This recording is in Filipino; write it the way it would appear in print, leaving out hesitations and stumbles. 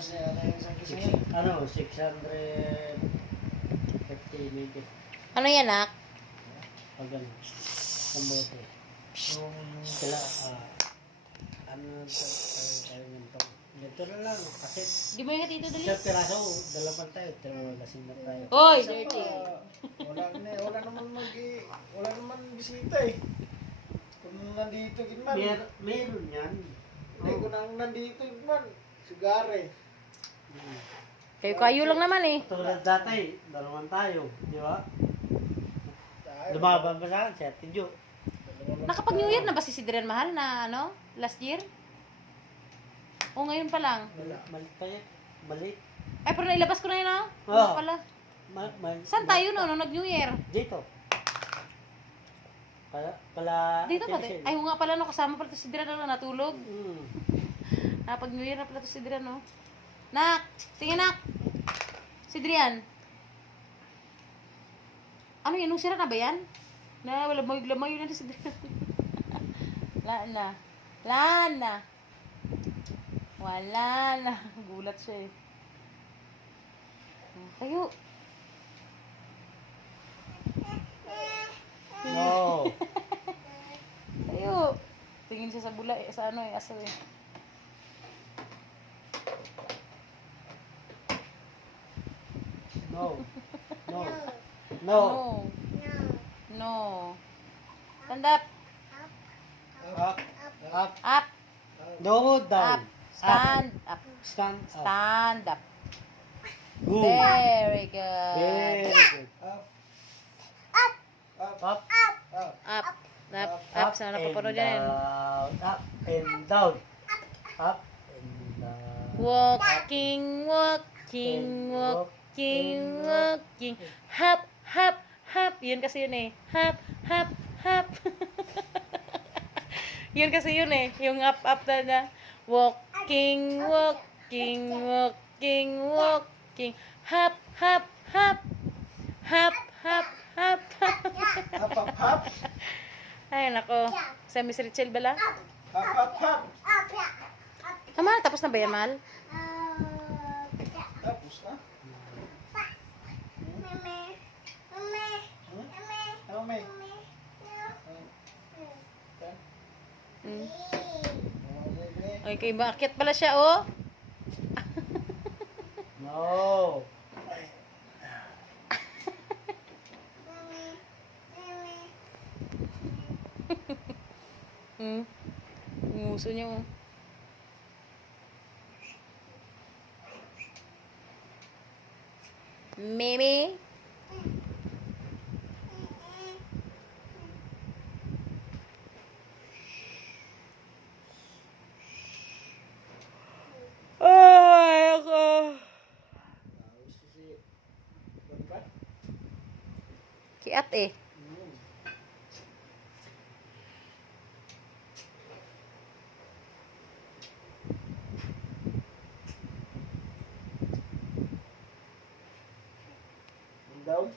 Kasi ano yung isang kising yan? Ano, 650 maybe. Ano yan, nak? Pag ano, kamote. Yung... Sila, ano tayo nito. Ganito na lang, kasi Di mo yung dito dali. sa piraso, dalapan tayo, lasing na tayo. Hoy, Isa dirty. pa, wala naman bisita eh. Kung nandito gitman. Meron yan. Hindi, kung nandito gitman, sigare. Kayo lang naman eh. Tulad dati, dalaman tayo, di ba? Lumaban pa sa akin, si Ate Jo. Nakapag-New Year na ba si Sidrian Mahal na ano? Last year? O ngayon pa lang? Malit pa yan, malit. Ay, pero nailabas ko na yun ah. Oo. Ano pala? Saan tayo no, nung nag-New Year? Dito. Pala Dito ba? Ay, nga pala no, kasama pala to si Sidrian na natulog. Mm. Nakapag New Year na pala to si Sidrian no. Nak! Sige nak! Sidrian! Ano yan? Nung sira na ba yan? Na wala lamayo na si Sidrian. Lana. Lana! Wala na. Gulat siya eh. Tayo. No. Tayo. Tingin siya sa bula eh. Sa ano eh. Aso eh. No. No. No. No. No. Stand up. Up. Up. Up. No, Up. down. Stand up. Stand up. Stand up. Good. Very good. Very good. Up. Up. Up. Up. Up. Up. Sana napapanood yan. Up and down. Up and down. Walking, walking, walking, walking. Hop, hop, hop. Yun kasi yun eh. Hop, hop, hop. Yun kasi yun eh. Yung up, up na. Walking, walking, walking, walking. Hop, hop, hop. Hop, hop, hop. Up, up, up. Ay, nako. Sa Miss Richel bala. Up, up, up. Mahal, tapos na ba yan, Mahal? Tapos na. Ano may? Hmm. Ay, kay bakit pala siya, oh? No. Hmm. Nguso niya, oh. Mimi? Ay, ako. Kiat eh. Down.